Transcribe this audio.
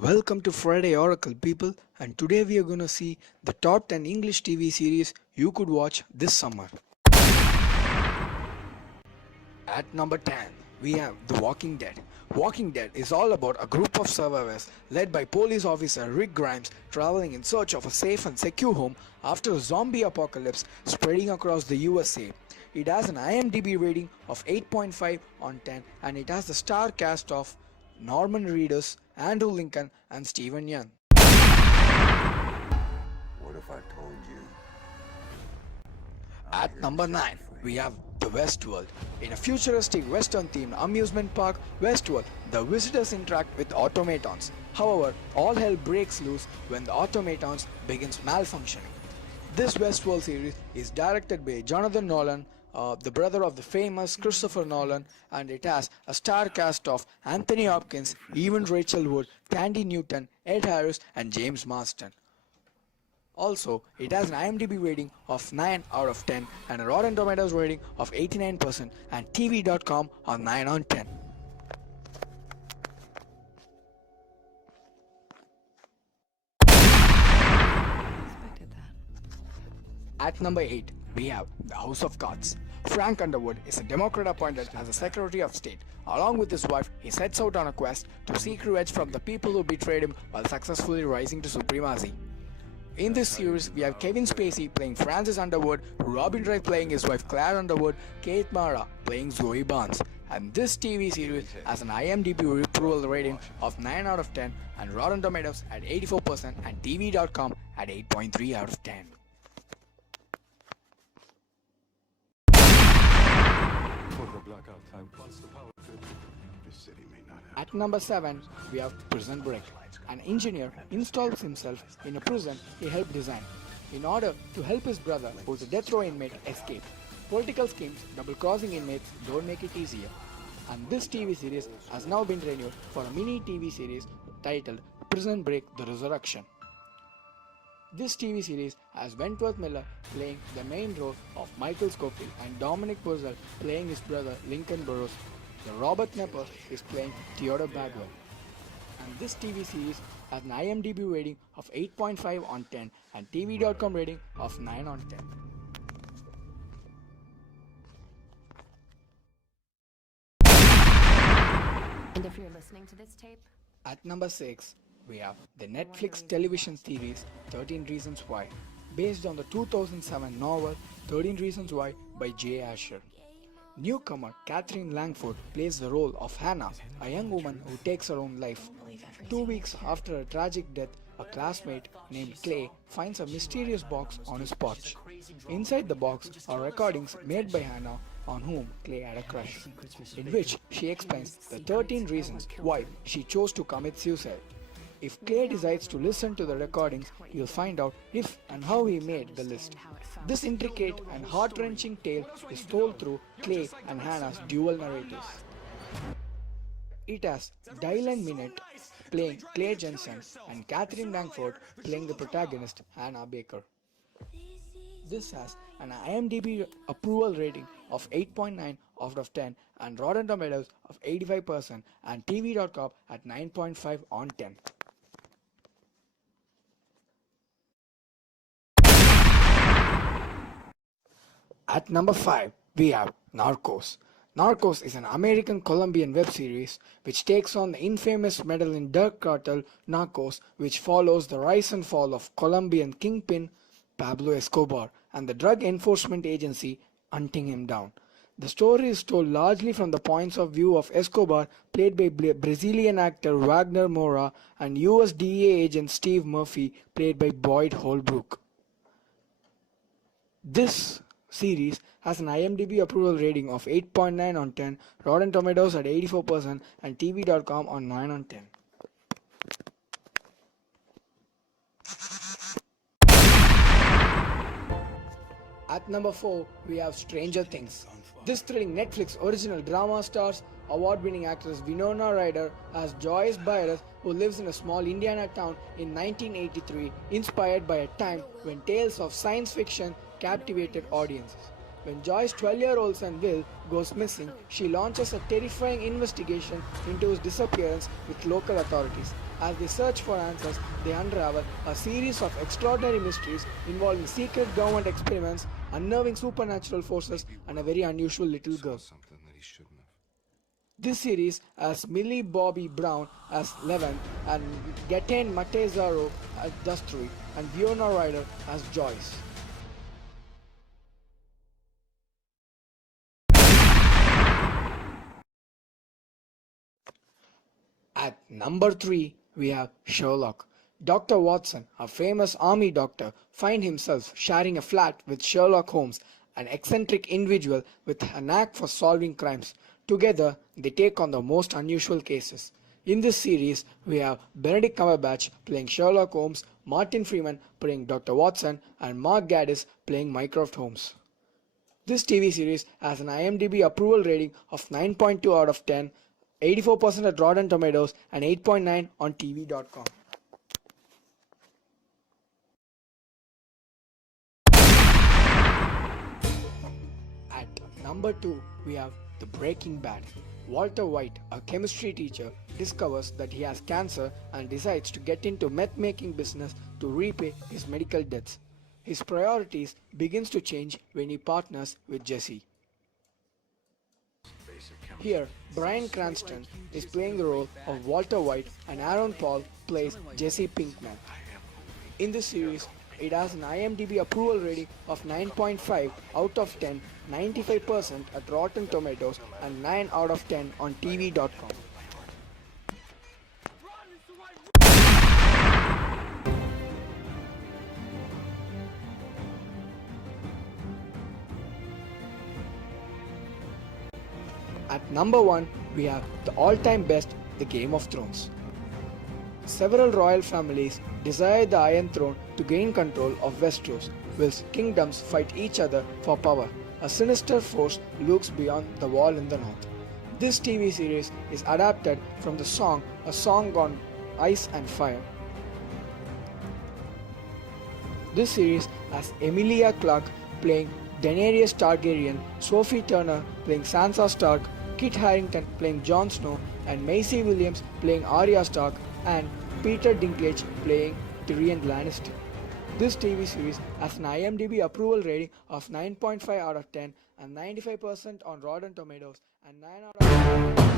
Welcome to Friday Oracle, people, and today we are going to see the top 10 English TV series you could watch this summer. At number 10, we have The Walking Dead. Walking Dead is all about a group of survivors led by police officer Rick Grimes traveling in search of a safe and secure home after a zombie apocalypse spreading across the USA. It has an IMDb rating of 8.5 on 10 and it has the star cast of Norman Reedus, Andrew Lincoln and Steven Yeun. What if I told you? At number 9, we have The Westworld. In a futuristic western-themed amusement park, Westworld, the visitors interact with automatons. However, all hell breaks loose when the automatons begins malfunctioning. This Westworld series is directed by Jonathan Nolan, the brother of the famous Christopher Nolan, and it has a star cast of Anthony Hopkins, Evan Rachel Wood, Tandy Newton, Ed Harris and James Marsden. Also, it has an IMDb rating of 9 out of 10 and a Rotten Tomatoes rating of 89% and TV.com on 9 on 10. At number 8, we have The House of Cards. Frank Underwood is a Democrat appointed as a Secretary of State. Along with his wife, he sets out on a quest to seek revenge from the people who betrayed him while successfully rising to supremacy. In this series, we have Kevin Spacey playing Francis Underwood, Robin Wright playing his wife Claire Underwood, Kate Mara playing Zoe Barnes. And this TV series has an IMDb approval rating of 9 out of 10 and Rotten Tomatoes at 84% and TV.com at 8.3 out of 10. At number 7, we have Prison Break. An engineer installs himself in a prison he helped design in order to help his brother, who is a death row inmate, escape. Political schemes, double-crossing inmates don't make it easier. And this TV series has now been renewed for a mini TV series titled Prison Break: The Resurrection. This TV series has Wentworth Miller playing the main role of Michael Scofield and Dominic Purcell playing his brother Lincoln Burrows. The Robert Knepper is playing Theodore Bagwell. And this TV series has an IMDb rating of 8.5 on 10 and TV.com rating of 9 on 10. And if you're listening to this tape, At number 6, we have the Netflix television series 13 Reasons Why, based on the 2007 novel 13 Reasons Why by Jay Asher. Newcomer Catherine Langford plays the role of Hannah, a young woman who takes her own life. 2 weeks after a tragic death, a classmate named Clay finds a mysterious box on his porch. Inside the box are recordings made by Hannah on whom Clay had a crush, in which she explains the 13 reasons why she chose to commit suicide. If Clay decides to listen to the recordings, you'll find out if and how he made the list. This intricate and heart-wrenching tale is told through Clay and Hannah's dual narratives. It has Dylan Minnette playing Clay Jensen and Catherine Langford playing the protagonist Hannah Baker. This has an IMDb approval rating of 8.9 out of 10 and Rotten Tomatoes of 85% and TV.com at 9.5 on 10. At number 5, we have Narcos. Narcos is an American-Colombian web series which takes on the infamous Medellin drug cartel Narcos, which follows the rise and fall of Colombian kingpin Pablo Escobar and the Drug Enforcement Agency hunting him down. The story is told largely from the points of view of Escobar, played by Brazilian actor Wagner Moura, and US DEA agent Steve Murphy, played by Boyd Holbrook. This series has an IMDb approval rating of 8.9 on 10, Rotten Tomatoes at 84% and TV.com on 9 on 10. At number 4, we have Stranger Things. This thrilling Netflix original drama stars award-winning actress Winona Ryder as Joyce Byers, who lives in a small Indiana town in 1983, inspired by a time when tales of science fiction captivated audiences. When Joyce's 12-year-old son Will goes missing, she launches a terrifying investigation into his disappearance with local authorities. As they search for answers, they unravel a series of extraordinary mysteries involving secret government experiments, unnerving supernatural forces, and a very unusual little girl. Something that he shouldn't have. This series has Millie Bobby Brown as Levin and Gaten Matezaro as Dustry and Fiona Ryder as Joyce. At number 3, we have Sherlock. Dr. Watson, a famous army doctor, finds himself sharing a flat with Sherlock Holmes, an eccentric individual with a knack for solving crimes. Together, they take on the most unusual cases. In this series, we have Benedict Cumberbatch playing Sherlock Holmes, Martin Freeman playing Dr. Watson, and Mark Gatiss playing Mycroft Holmes. This TV series has an IMDb approval rating of 9.2 out of 10, 84% at Rotten Tomatoes, and 8.9 on TV.com. At number 2, we have The Breaking Bad. Walter White, a chemistry teacher, discovers that he has cancer and decides to get into meth-making business to repay his medical debts. His priorities begins to change when he partners with Jesse. Here, Bryan Cranston is playing the role of Walter White and Aaron Paul plays Jesse Pinkman. In this series, it has an IMDb approval rating of 9.5 out of 10, 95% at Rotten Tomatoes, and 9 out of 10 on TV.com. At number 1, we have the all-time best, The Game of Thrones. Several royal families desire the Iron Throne to gain control of Westeros, whilst kingdoms fight each other for power. A sinister force lurks beyond the wall in the north. This TV series is adapted from the song A Song on Ice and Fire. This series has Emilia Clarke playing Daenerys Targaryen, Sophie Turner playing Sansa Stark, Kit Harington playing Jon Snow, and Maisie Williams playing Arya Stark, and Peter Dinklage playing Tyrion Lannister. This TV series has an IMDb approval rating of 9.5 out of 10 and 95% on Rotten Tomatoes and 9 out of 10